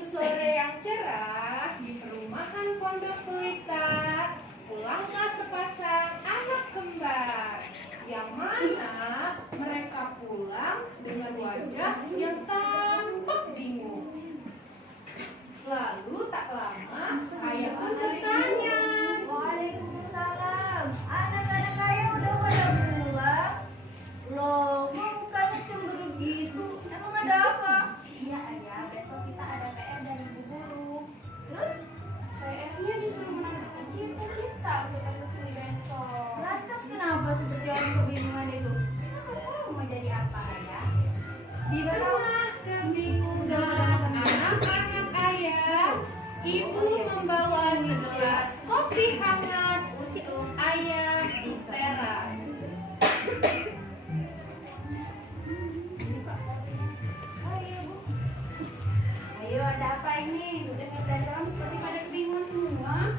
sore yang cerah di perumahan Pondok Pelita, pulanglah sepasang anak kembar, yang mana mereka pulang dengan wajah yang tampak bingung. Lalu tak lama ayah pun bertanya, Waalaikumsalam. Anak-anak ayah udah pada pulang? Loh, kok mukanya cemburu gitu? Emang ada apa? Iya ayah, besok kita ada PR dari ibu guru. Terus? PR-nya disuruh menentukan cita-cita untuk aku sendiri besok. Lantas kenapa seperti orang kebingungan itu? Kita tahu mau jadi apa ya? di tengah kebingungan anak-anak ayah, ibu membawa segelas kopi hangat untuk ayah di teras. Oh iya bu. Ayo ada apa ini? Dengar dari dalam seperti pada kebingungan semua.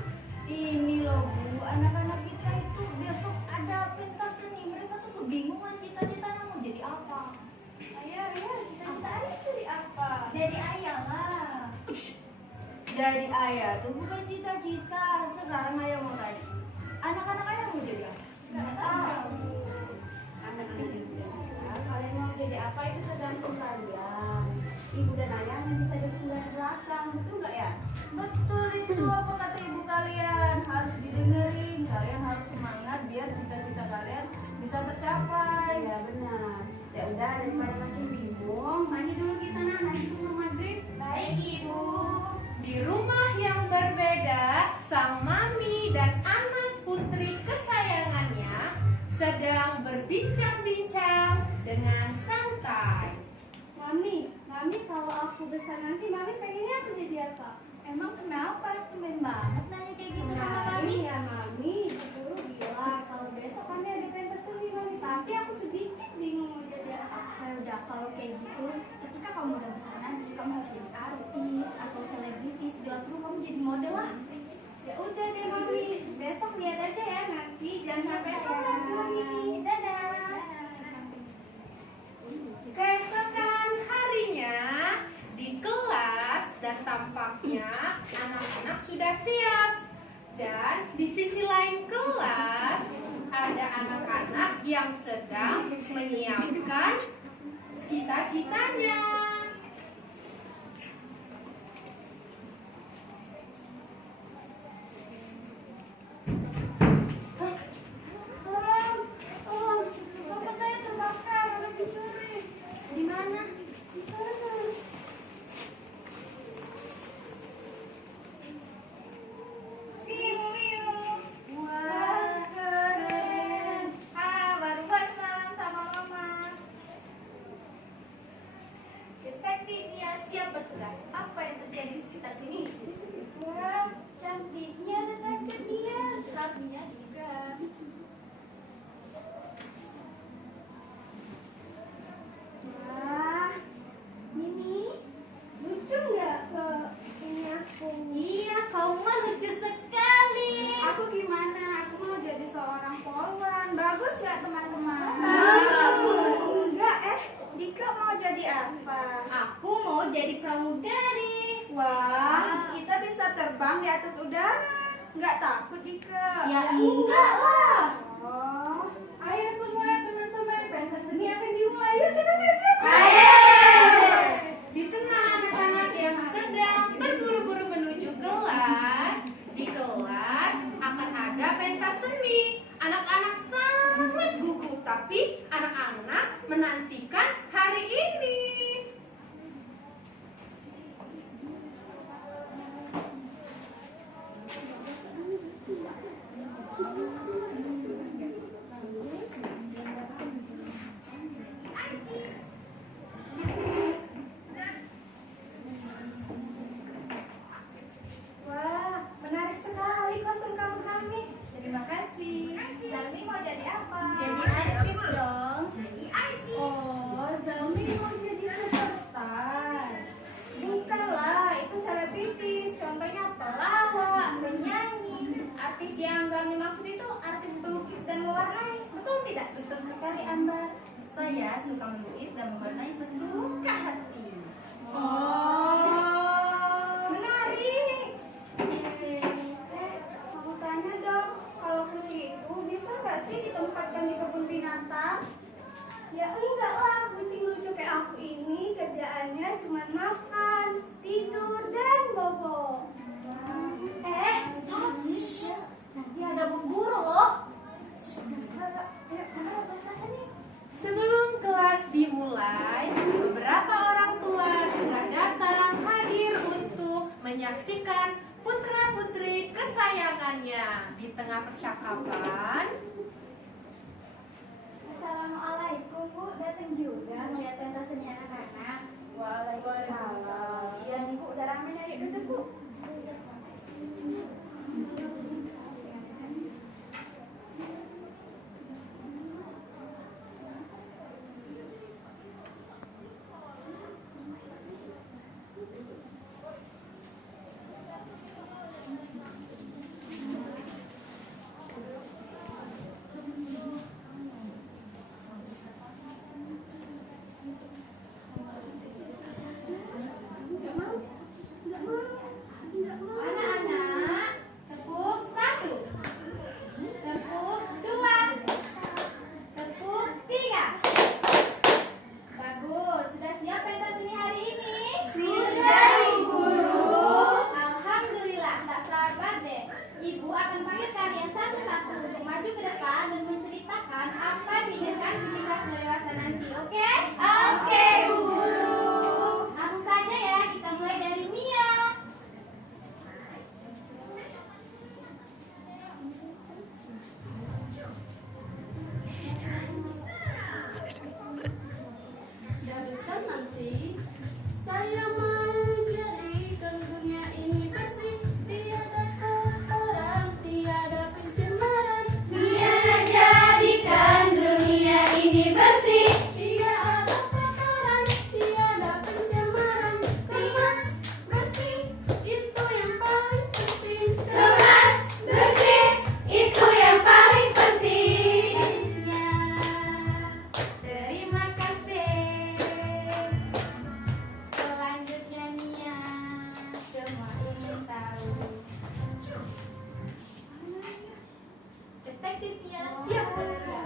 Ini loh Bu, anak-anak kita itu besok ada pentas seni. Mereka tuh kebingungan cita-citanya mau jadi apa. Ayah, cita-cita ayah jadi apa? Jadi ayah lah. Jadi ayah tuh bukan cita-cita. Sekarang ayah mau tanya, anak-anak ayah mau jadi apa? Nggak tahu. Anak-anak muda, kalian mau jadi apa itu tergantung kalian. Ibu dan ayah yang bisa dukung dari belakang, betul nggak ya? Betul itu apa kata ibu kalian. Harus didengerin. Kalian harus semangat biar cita-cita kalian bisa tercapai. Iya benar. Ya udah daripada makin bingung, mandi dulu di sana nanti tunggu maghrib. Baik ibu. Di rumah yang berbeda, sang mami dan anak putri kesayangannya sedang berbincang-bincang dengan santai. Mami kalau aku besar nanti, Mami pengennya aku jadi apa? Emang kenapa? Tumben banget nanya kayak gitu sama Mami. Iya Mami, dulu bilang kalau besok kami ada pentas seni Mami, tapi aku sedikit bingung mau jadi apa. Ya udah kalau kayak gitu, ketika kamu udah besar nanti, kamu harus jadi artis atau selebritis. Bila perlu kamu jadi model lah. Ya udah deh Mami, besok lihat aja ya nanti, jangan sampai telat Mami. Dadah. Keesokan harinya di kelas dan tampaknya anak-anak sudah siap. Dan di sisi lain kelas ada anak-anak yang sedang menyiapkan cita-citanya. Tolong, toko saya terbakar, ada pencuri. Di mana? Di sana. Wah, keren. Baru buat semalam sama mama. Detektif Nia siap bertugas. Apa yang terjadi di sekitar sini? Wah, cantiknya detektif dia. Rapinya juga. Wah, Mimi, lucu nggak ke ini aku? Iya, kau mah lucu sekali. Aku gimana? Aku mau jadi seorang polwan. Bagus nggak teman-teman? Bagus. Enggak, Dika mau jadi apa? Aku mau jadi pramugari. Wah, kita bisa terbang di atas udara. Nggak takut, Dika? Ya enggak lah. Oh, ayo semua teman-teman, pentas seni akan dimulai. Yuk kita siap-siap. Di tengah anak-anak yang sedang terburu-buru menuju kelas, di kelas akan ada pentas seni. Anak-anak sangat gugup, tapi anak-anak menantikan hari ini. cuma makan, tidur, dan bobo. Stop. Nanti ada bu guru loh. Sebelum kelas dimulai, beberapa orang tua sudah datang hadir untuk menyaksikan putra-putri kesayangannya. Di tengah percakapan, Assalamualaikum Bu, datang juga melihat pentas seni anak-anak. Waalaikumsalam. Iya nih Bu, udah ramai nyari duduk Bu. Anak-anak, tepuk 1, tepuk 2, tepuk 3. Bagus, sudah siap pentas seni hari ini? Sudah, Ibu Guru. Alhamdulillah, tak sabar deh. Ibu akan panggil kalian satu-satu untuk maju ke depan dan menceritakan apa yang diinginkan ketika sudah dewasa nanti, oke? Oke, Bu Guru. Langsung saja ya, kita mulai dari Mia. Dah besar nanti, saya mau jadikan dunia ini bersih. Tiada kotoran, tiada pencemaran. Mia jadikan dunia ini bersih. Tiada kotoran, tiada pencemaran. Kemas, bersih, itu yang paling penting. Kemas, bersih, itu yang paling penting. Terima kasih. Selanjutnya Nia, semua ingin tahu. Detektif Nia siap bekerja.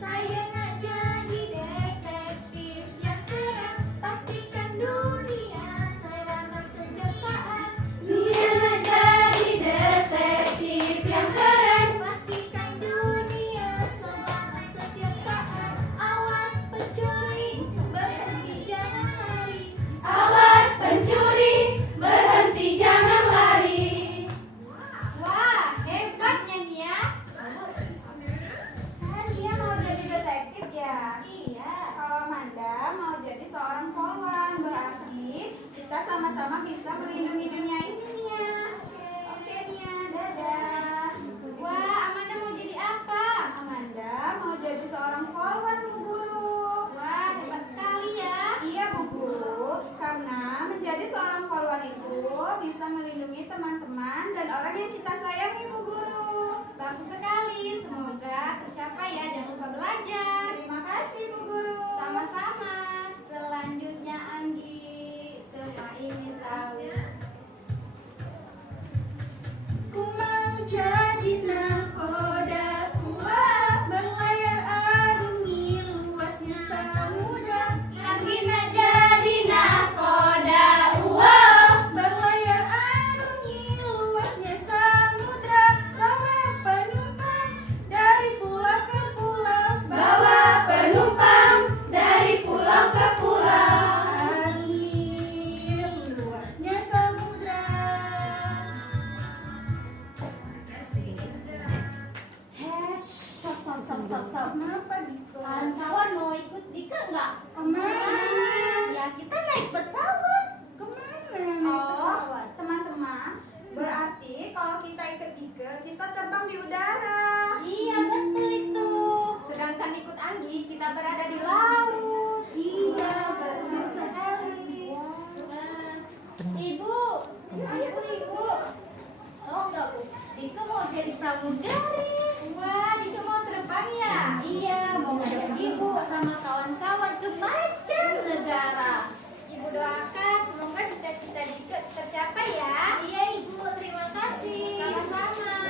Saya nak jadi detektif yang keren, pastikan dunia selamat setiap saat. Mia nak jadi detektif yang keren, pastikan dunia selamat setiap saat. Awas pencuri, berhenti jangan lari. Awas pencuri, berhenti jangan lari. Wah, hebatnya Nia. Dia mau jadi detektif ya? Iya. Kalau Amanda mau jadi seorang polwan, berarti kita sama-sama bisa melindungi dunia ini ya. Oke Nia, dadah. Wah, Amanda mau jadi apa? Amanda mau jadi seorang polwan, Bu Guru. Wah, hebat sekali ya. Iya Bu Guru, karena menjadi seorang polwan itu bisa melindungi teman-teman dan orang yang kita sayangi, Bu Guru. Bagus sekali. Semoga tercapai ya. Jangan lupa belajar. Terima kasih Bu Guru. Sama-sama. Selanjutnya Anggi, semua ingin tahu. Ku mau jadi nakoda tua, berlayar arungi luasnya samudra. Anggi nak jadi nakoda. Wow. Berlayar arungi luasnya samudra, bawa penumpang dari pulau ke pulau. Bawa penumpang dari pulau ke pulau. Alir luasnya samudra. Stop. Kenapa Diko? Kawan-kawan mau ikut Dika nggak? Kemana? Ya kita naik pesawat. Kemana naik pesawat? Teman-teman, berarti kalau kita ikut Dike, kita terbang di udara. Iya betul itu. sedangkan ikut Anggi kita berada di laut. Iya, betul sekali. Ibu, ibu. Oh enggak Bu, Dika mau jadi pramugari. Wah, Dika mau terbang ya? Iya, mau ngajak ibu sama kawan-kawan ke mancanegara. Ibu doakan semoga cita-cita Dika tercapai ya. Iya ibu, terima kasih. Sama-sama.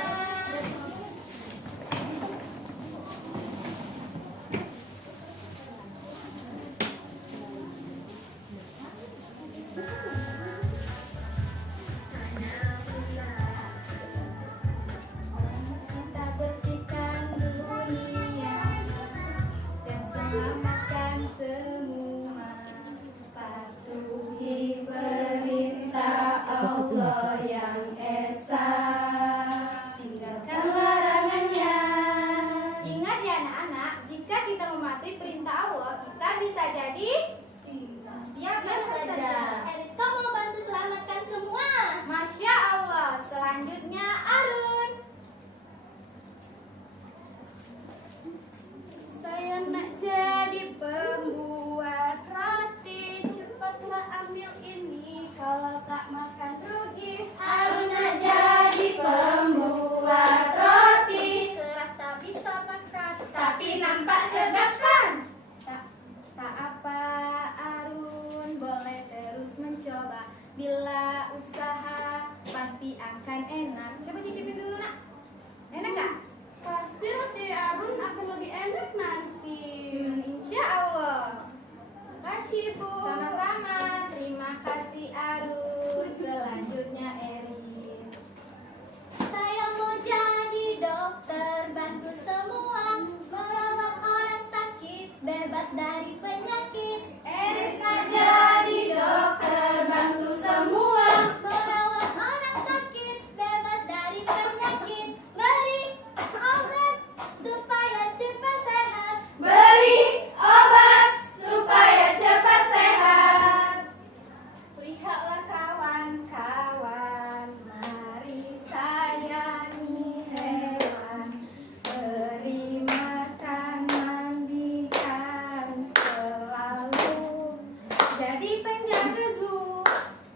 Ready? Siap saja. Eriska mau bantu selamatkan semua. Masya Allah. Selanjutnya Arun. Saya nak jadi pembuat roti, cepatlah ambil ini, kalau tak makan rugi. Arun nak jadi pembuat roti. Keras tak bisa makan, Tapi nampak sedapkan. tak apa Arun, boleh terus mencoba. Bila usaha pasti akan enak. Coba cicipin dulu nak. Enak gak? Pasti roti Arun akan lebih enak nanti. Insya Allah. Makasih Bu. Sama-sama. Terima kasih Arun. Selanjutnya Eris. Saya mau jadi dokter, bantu semua, merawat orang sakit, bebas dari penyakit. Eris nak jadi dokter, bantu semua, merawat orang sakit, bebas dari penyakit. Beri obat supaya cepat sehat. Beri obat supaya cepat sehat. Lihatlah kawan-kawan, mari sayangi hewan, beri makan, mandikan selalu. Jadi penjaga zoo,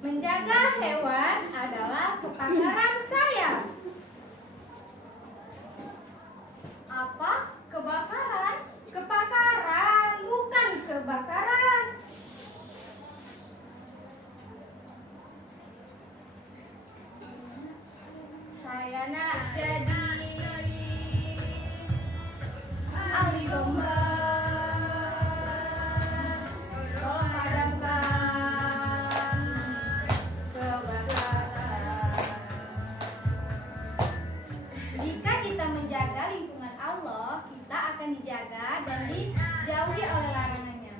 menjaga hewan adalah kepakaran saya. Apa? Kebakaran? Kepakaran, bukan kebakaran. Saya nak jadi ahli domba. Tolong padamkan kebakaran. Jika kita menjaga lingkungan Allah, kita akan dijaga dan dijauhi oleh larangannya.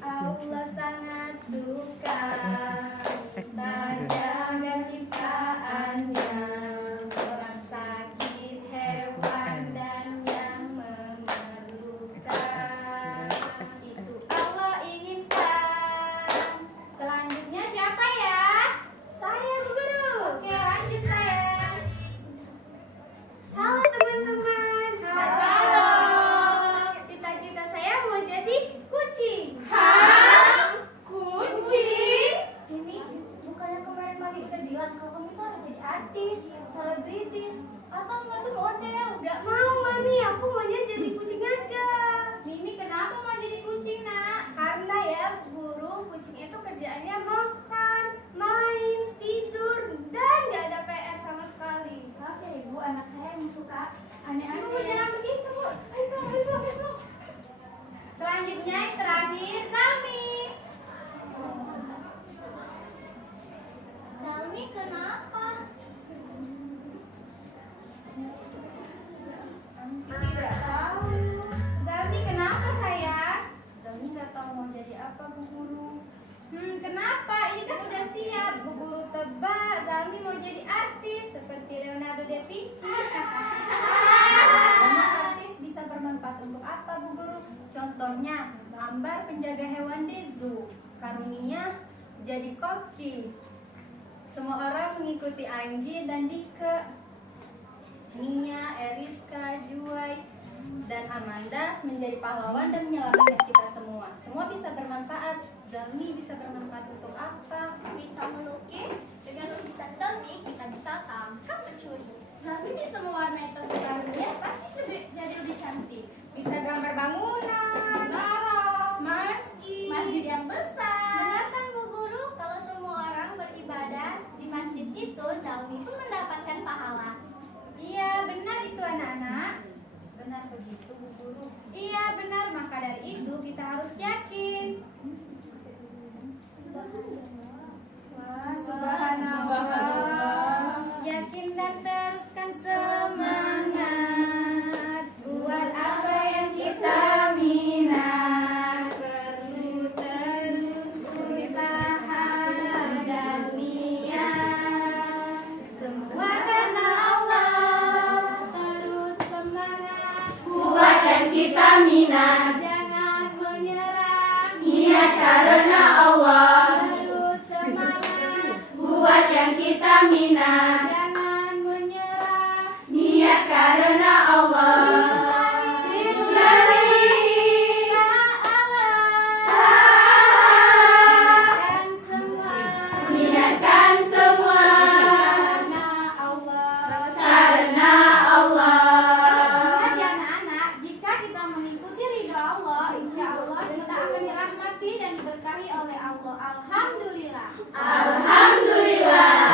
Allah sangat suka kita jaga ciptaannya, orang sakit, hewan, dan yang memerlukan. Itu Allah inginkan. Selanjutnya siapa ya? Saya, Bu Guru. Oke, lanjut sayang. Halo teman-teman. Halo. Cita-cita saya mau jadi kucing. Hah? Kucing? Ini bukannya kemarin Mami udah bilang kalau kamu itu harus jadi artis, selebritis, atau enggak tuh model? Gak mau Mami, aku maunya jadi kucing aja. Mimi kenapa mau jadi kucing nak? Karena ya guru, kucing itu kerjaannya makan, main, tidur, dan gak ada PR sama sekali. Maaf ya Ibu, anak saya yang suka Ibu aneh-aneh. jangan begitu Bu. Ayo. Selanjutnya yang terakhir Zalmi. Zalmi kenapa? Tidak tahu. Zalmi kenapa sayang? Zalmi nggak tahu mau jadi apa Bu Guru. Kenapa? Ini kan udah siap. Bu Guru tebak Zalmi mau jadi artis seperti Leonardo da Vinci. Karena artis bisa bermanfaat untuk apa Bu Guru? Contohnya Ambar penjaga hewan di zoo, Karunia jadi koki. Semua orang mengikuti Anggi dan Dike, Nia, Eriska, Juwai, dan Amanda menjadi pahlawan dan menyelamatkan kita semua. Semua bisa bermanfaat. Zalmi bisa bermanfaat untuk apa? Bisa melukis. Dengan lukisan Zalmi kita bisa tangkap pencuri. Zalmi bisa mewarnai tenggelamnya, pasti jadi lebih cantik. Bisa gambar bangunan, lorong, Masjid yang besar. Benar kan Bu Guru? Kalau semua orang beribadah di masjid itu, Zalmi pun mendapatkan pahala. Iya, benar itu anak-anak. Benar begitu Bu Guru. Iya, benar. Maka dari itu kita harus yakin. Subhanallah. Yakin dan teruskan semangat. Buat apa yang kita minat. Perlu terus usaha dan niat. Semua karena Allah. Terus semangat. Buat kita minat. Jangan menyerah. Niat karena Allah. Niatkan semua karena Allah. Ingat ya anak-anak, jika kita mengikuti ridha Allah, insya Allah kita akan dirahmati dan diberkahi oleh Allah. Alhamdulillah. Alhamdulillah.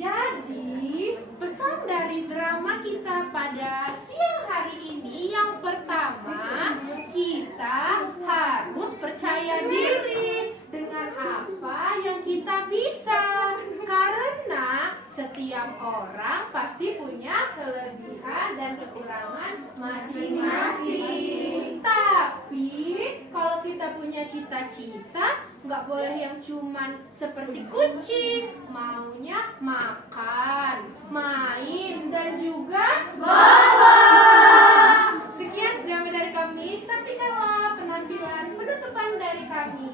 Jadi, pesan dari drama kita pada siang hari ini yang pertama, kita harus percaya diri dengan apa yang kita bisa. Karena setiap orang pasti punya kelebihan dan kekurangan masing-masing. Tapi, kalau kita punya cita-cita, nggak boleh yang cuman seperti kucing, maunya makan, main, dan juga bobo. Sekian drama dari kami, saksikanlah penampilan penutupan dari kami.